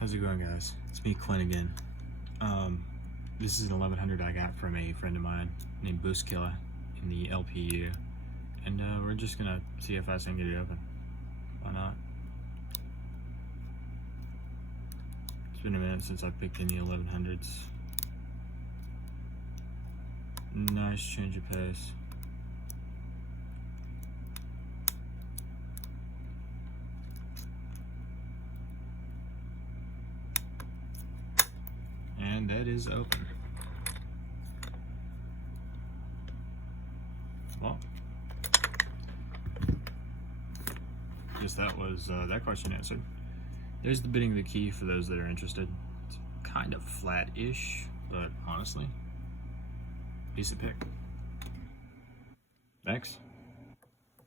How's it going, guys? It's me, Clint, again. This is an 1100 I got from a friend of mine named Boost Killer in the LPU, and we're just gonna see if I can get it open. Why not? It's been a minute since I picked any 1100s. Nice change of pace. And that is open. Well, guess that was that question answered. There's the bidding of the key for those that are interested. It's kind of flat-ish, but honestly, decent pick. Thanks.